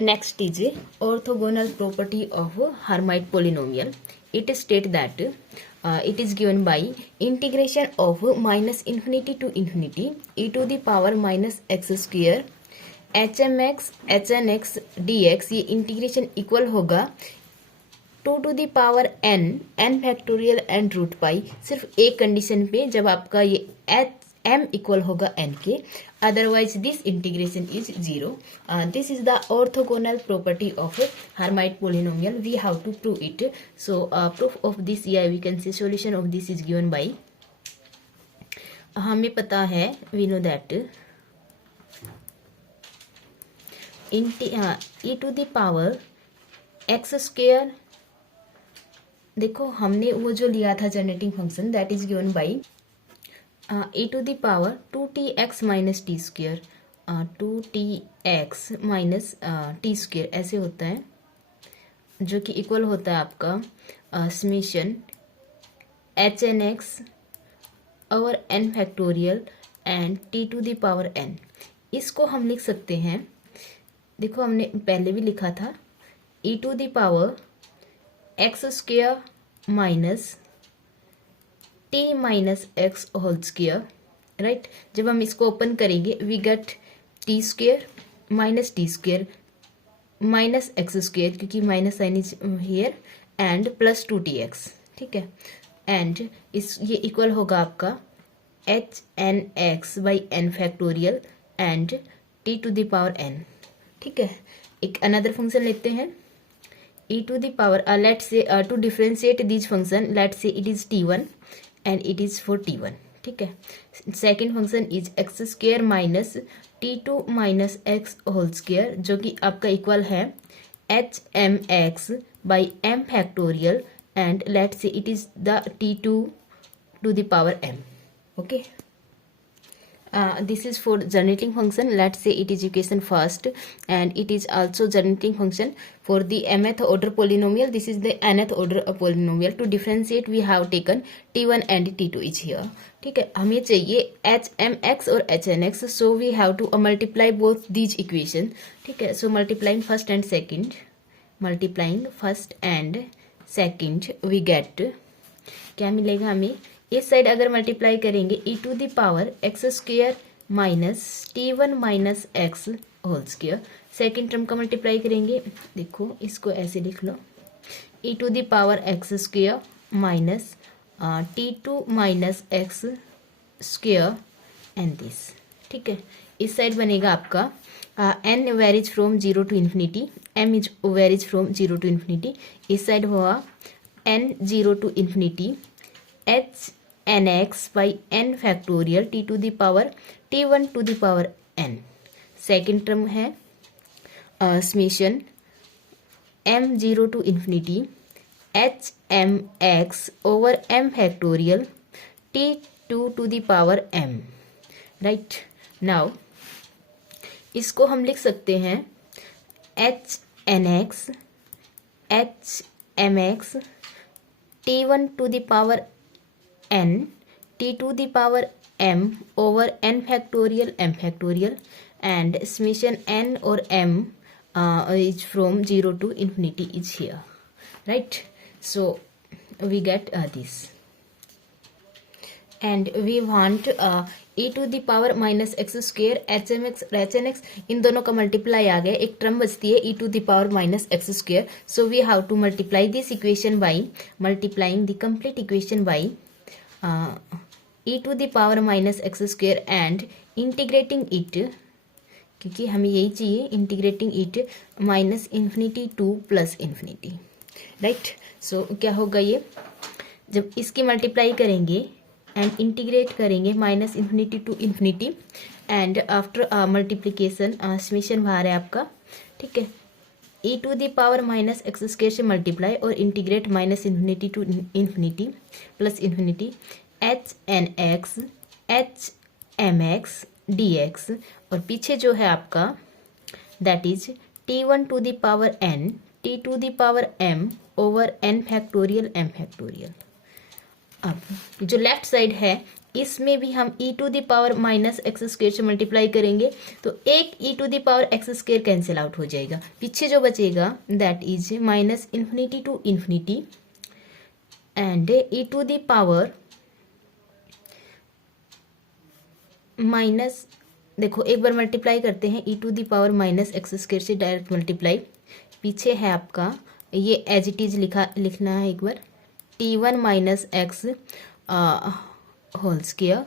Next is a orthogonal property of a Hermite polynomial. It states that it is given by integration of minus infinity to infinity e to the power minus x square hmx hnx dx. ये integration equal होगा 2 to the power n factorial and root pi. सिर्फ एक condition पे, जब आपका ये m equal होगा n के, otherwise this integration is 0. This is the orthogonal property of Hermite polynomial. We have to prove it. So proof of this, yeah, we can say solution of this is given by, हमें पता है, we know that e to the power x square, देखो हमने वो जो लिया था generating function, that is given by e to the power 2tx minus t square, 2tx minus t square ऐसे होता है, जो कि इक्वल होता है आपका समेशन hn(x) और n factorial and t to the power n. इसको हम लिख सकते हैं, देखो हमने पहले भी लिखा था, e to the power x square minus t minus x whole square, right. जब हम इसको ओपन करेंगे we get t square minus t square minus x square, क्योंकि minus sign is here, and plus 2tx, ठीक है. एंड ये equal होगा आपका hn(x) by n factorial and t to the power n, ठीक है. एक अनदर फंक्शन लेते हैं, e to the power, let's say to differentiate these function, let's say it is t1 and it is for t1, ठीक है. Second function is x square minus t2 minus x whole square, जो कि आपका equal है hmx by m factorial and let's say it is the t2 to the power m. Okay, this is for generating function. Let's say it is equation first and it is also generating function for the mth order polynomial. This is the nth order polynomial. To differentiate we have taken t1 and t2 is here, ठीक है. हमें चाहिए hmx और hnx, so we have to multiply both these equation, ठीक है. So multiplying first and second we get, क्या मिलेगा हमें, इस साइड अगर मल्टीप्लाई करेंगे e to the power x square minus t1 minus x whole square. Second term का multiply करेंगे, देखो इसको ऐसे लिख लो, e to the power x square minus t2 minus x square and this, ठीक है. इस साइड बनेगा आपका n varies from 0 to infinity, m is varies from 0 to infinity. इस साइड हुआ n 0 to infinity hn(x) by n factorial t to the power t1 to the power n. Second term है summation m 0 to infinity hmx over m factorial t2 to the power m, right. Now इसको हम लिख सकते हैं hn(x) hmx t1 to the power n t to the power m over n factorial m factorial and summation n or m is from 0 to infinity is here, right. So we get this and we want e to the power minus x square hmx hn(x), इन दोनों का multiply आ गया, एक term बचती है e to the power minus x square. So we have to multiply this equation by multiplying the complete equation by e to the power minus x square and integrating it, क्योंकि हमें यही चाहिए, integrating it minus infinity to plus infinity, right. So क्या होगा ये, जब इसकी multiply करेंगे एंड इंटीग्रेट करेंगे minus infinity to infinity and after multiplication summation बाहर है आपका, ठीक है. e to the power minus x square से मल्टीप्लाई और integrate minus infinity to infinity plus infinity hn(x) hmx dx, और पीछे जो है आपका that is t1 to the power n t to the power m over n factorial m factorial. अब जो left side है इसमें भी हम e to the power minus x square से मल्टीप्लाई करेंगे तो एक e to the power x square cancel out हो जाएगा, पीछे जो बचेगा that is minus infinity to infinity and e to the power minus, देखो एक बार मल्टीप्लाई करते हैं e to the power minus x square से डायरेक्ट मल्टीप्लाई, पीछे है आपका ये एज इट इज लिखना है एक बार t1 minus x whole square,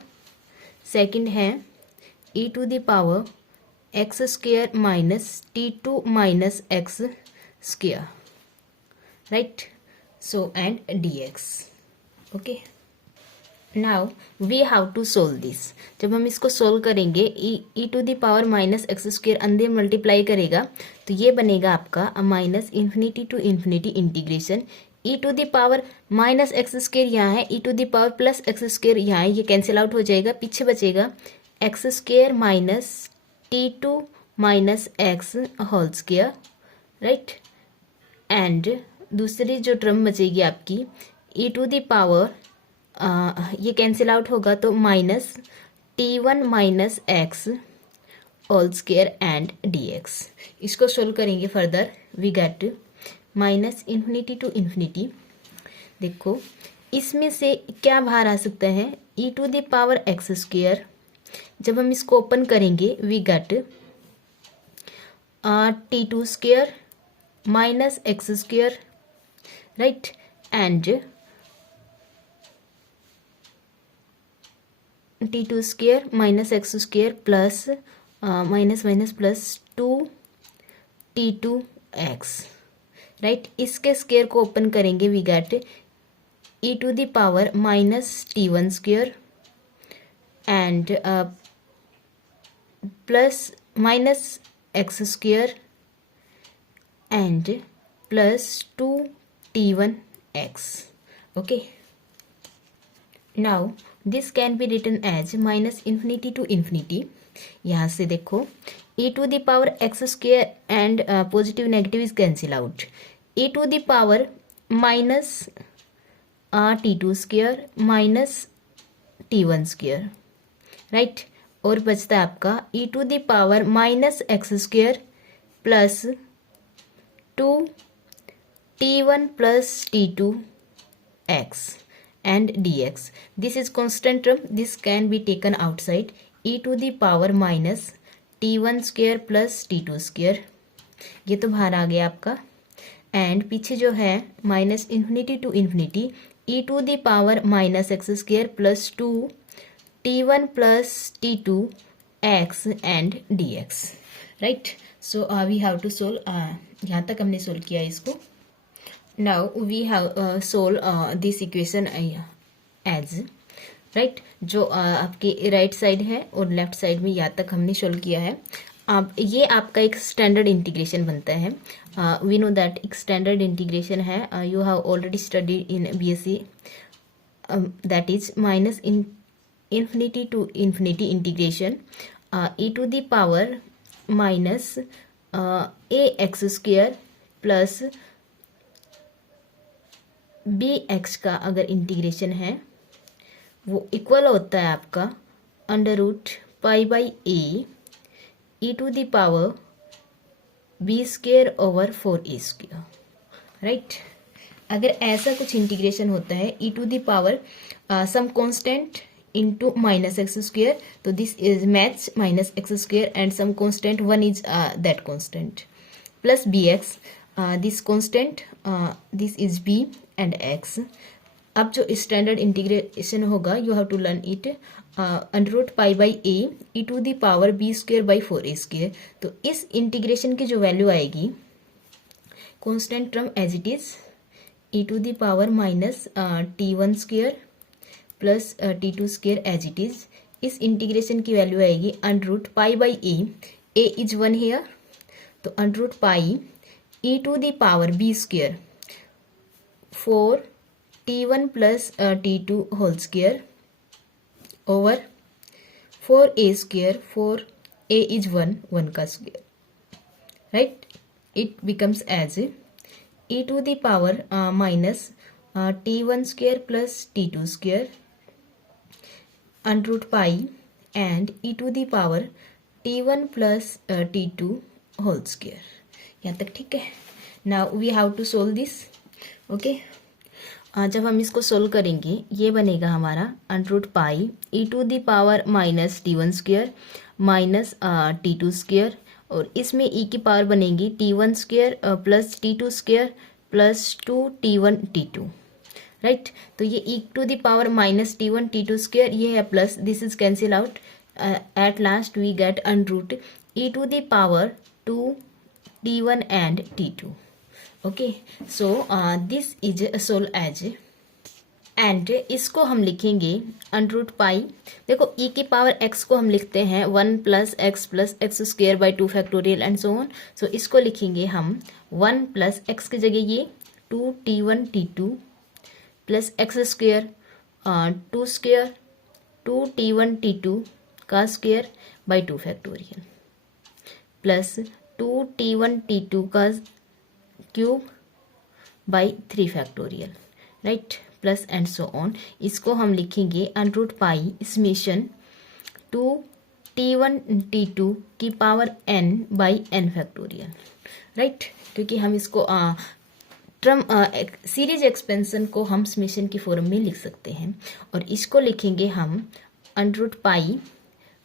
second है e to the power x square minus t2 minus x square, right, so and dx, okay. Now we have to solve this, जब हम इसको solve करेंगे e to the power minus x square अंदर multiply करेगा तो ये बनेगा आपका minus infinity to infinity integration e to the power minus x square यहाँ है, e to the power plus x square यहाँ है, ये कैंसिल आउट हो जाएगा, पीछे बचेगा X square minus t2 minus x whole square, right, and दूसरी जो टर्म बचेगी आपकी e टू द पावर ये कैंसिल आउट होगा तो minus t1 minus x whole square and dx। इसको सोल्व करेंगे further, we get minus infinity to infinity. देखो इसमें से क्या बाहर आ सकता है e to the power x square, जब हम इसको ओपन करेंगे we get t2 square minus x square, right, and t2 square minus x square plus minus minus plus 2t2x, right, इसके स्क्वेयर को ओपन करेंगे we get e to the power minus t1 square and plus minus x square and plus 2t1x, okay. Now this can be written as minus infinity to infinity, यहाँ से देखो e to the power x square and positive negative is cancel out, e to the power minus t2 square minus t1 square, right, और बचता है आपका e to the power minus x square plus 2t1 plus t2x and dx. This is constant term, this can be taken outside, e to the power minus t1 square plus t2 square, ये तो बाहर आ गया आपका, and पीछे जो है minus infinity to infinity e to the power minus x square plus 2t1 plus t2x and dx, right. So we have to solve, यहाँ तक हमने सोल्व किया इसको। Now we have solve this equation as, right, जो आपके right side है और left side में यहाँ तक हमने सोल्व किया है। अब ये आपका एक स्टैंडर्ड इंटीग्रेशन बनता है, वी नो दैट एक स्टैंडर्ड इंटीग्रेशन है, you have already studied in BSc, that is minus infinity to infinity integration e to the power minus A X square plus B X का अगर integration है वो equal होता है आपका under root pi by A to the power B square over 4a square, right. अगर ऐसा कुछ इंटीग्रेशन होता है e to the power some constant into minus x square, तो this is match minus x square and some constant one is that constant plus B X, this constant this is b and x। अब जो standard integration होगा you have to learn it under root pi by A to the power B square by 4a square, तो इस integration की जो value आएगी constant term as it is e to the power minus t1 square plus t2 square as it is, इस integration की value आएगी under root pi by a is 1 here, तो under root pi e to the power b square 4t1 plus t2 whole square over 4a square, 4a is 1 का square, right, it becomes as e to the power minus t1 square plus t2 square under root pi and e to the power t1 plus t2 whole square. यहाँ तक ठीक है। Now we have to solve this. Okay, जब हम इसको solve करेंगे ये बनेगा हमारा under root pi e to the power minus t1 square minus t2 square, और इसमें ई की पावर बनेगी t1 square plus t2 square plus 2t1 t2, right. तो ये e to the power minus t1 t2 square ये है plus, this is cancel out, at last we get under root E to the power 2t1 and t2। Okay, so this is solve as, and इसको हम लिखेंगे under root पाई। देखो e की power x को हम लिखते हैं 1 plus x square by 2 factorial and so on. So इसको लिखेंगे हम 1 प्लस एक्स की जगह ये 2t1 t2 plus x square 2 square 2t1 t2 का square by 2 factorial plus 2t1 t2 का cube by 3 factorial, right, plus and so on. इसको हम लिखेंगे under root pi summation 2t1 t2 की power n by n factorial, right, क्योंकि हम इसको term series expansion को हम समेशन की फॉर्म में लिख सकते हैं। और इसको लिखेंगे हम under root pi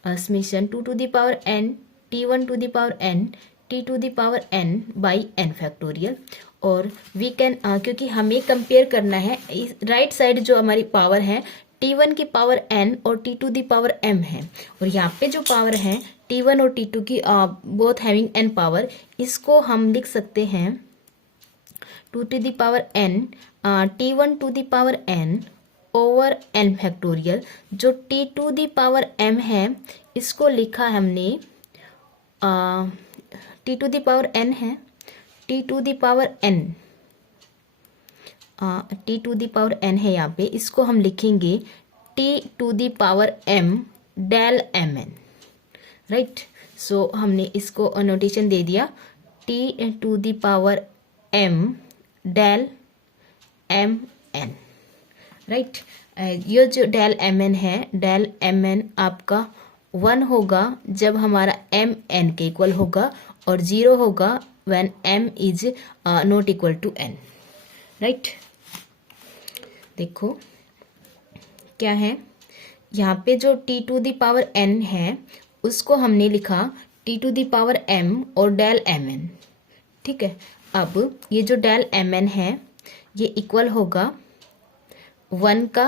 summation 2 to the power n t1 to the power n t to the power n by n factorial. और वी कैन क्योंकि हमें कंपेयर करना है राइट साइड जो हमारी पावर है t1 की पावर n और t to the power m है, और यहाँ पे जो पावर है t1 और t2 की बोथ हैविंग n पावर, इसको हम लिख सकते हैं 2 to the power n t1 to the power n over n factorial. जो t to the power m है इसको लिखा हमने t to the power n है t to the power n, t to the power n है यहाँ पे, इसको हम लिखेंगे t to the power m del mn, right. So हमने इसको नोटेशन दे दिया t to the power m del mn, right. ये जो डेल mn है, डेल mn आपका 1 होगा जब हमारा m n के इक्वल होगा और 0 होगा when m is not equal to n, right. देखो क्या है यहाँ पे जो t to the power n है उसको हमने लिखा t to the power m और डेल mn, ठीक है। अब ये जो डेल mn है ये इक्वल होगा 1 का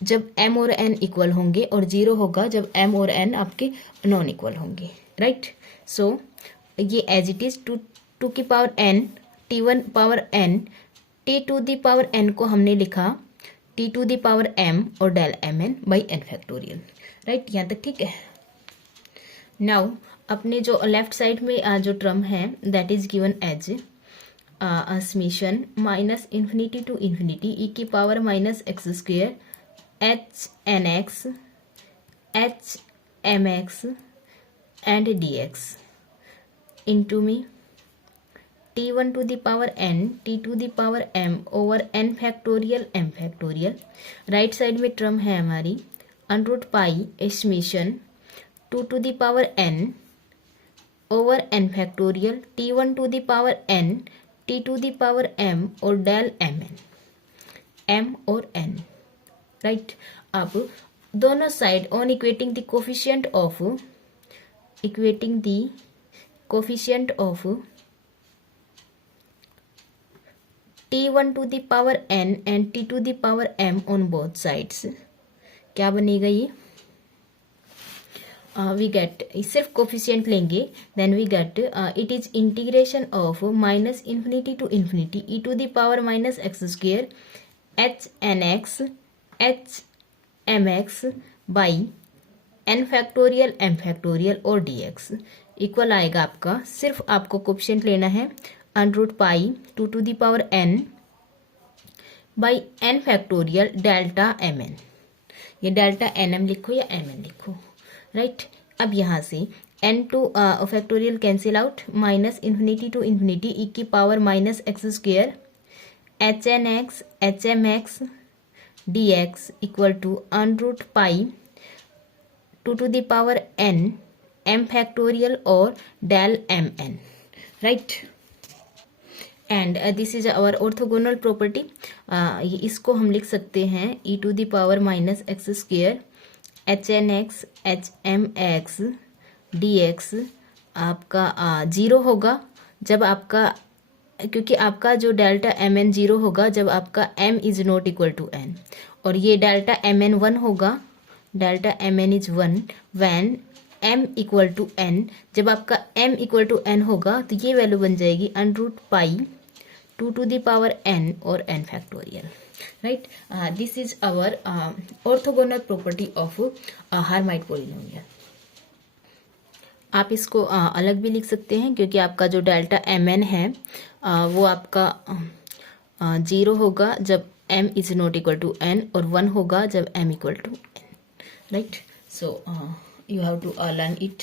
जब m और n इक्वल होंगे और 0 होगा जब m और n आपके नॉन इक्वल होंगे, राइट। सो ये एज इट इज 2 की power n t1 power n t to the power n को हमने लिखा t to the power m और del mn by n factorial, right. यहाँ तक ठीक है। नाउ अपने जो लेफ्ट साइड में जो टर्म है that is given as summation minus infinity to infinity e की power minus x square h nx h mx and dx into में t1 to the power n t to the power m over n factorial m factorial. Right side में term है हमारी under root pi summation 2 to the power n over n factorial t1 to the power n t to the power m और del m और n, right. अब दोनों side on equating the coefficient of t1 to the power n and t to the power m on both sides, क्या बनेगा ये we get, सिर्फ coefficient लेंगे then we get it is integration of minus infinity to infinity e to the power minus x square h nx h mx by n factorial m factorial और dx equal आएगा आपका, सिर्फ आपको coefficient लेना है under root pi 2 to the power n by n factorial delta mn, ये delta nm लिखो या mn लिखो, राइट। अब यहाँ से n to factorial cancel out, minus infinity to infinity e की power minus x square h nx h mx dx equal to under root pi 2 to the power n m factorial और del mn, right? And this is our orthogonal property. इसको हम लिख सकते हैं e to the power minus x square h n x h m x dx आपका 0 होगा जब आपका, क्योंकि आपका जो डेल्टा एम एन 0 होगा जब आपका m is not equal to n, और ये डेल्टा एम एन 1 होगा, delta M N is 1 when m equal to n, जब आपका m इक्वल टू n होगा तो ये वैल्यू बन जाएगी √π 2 to the power n और n factorial, right? This is our orthogonal property of Hermite polynomial. आप इसको अलग भी लिख सकते हैं क्योंकि आपका जो डेल्टा एम एन है वो आपका 0 होगा जब m is not equal to n और 1 होगा जब m equal to n, right? So you have to learn it.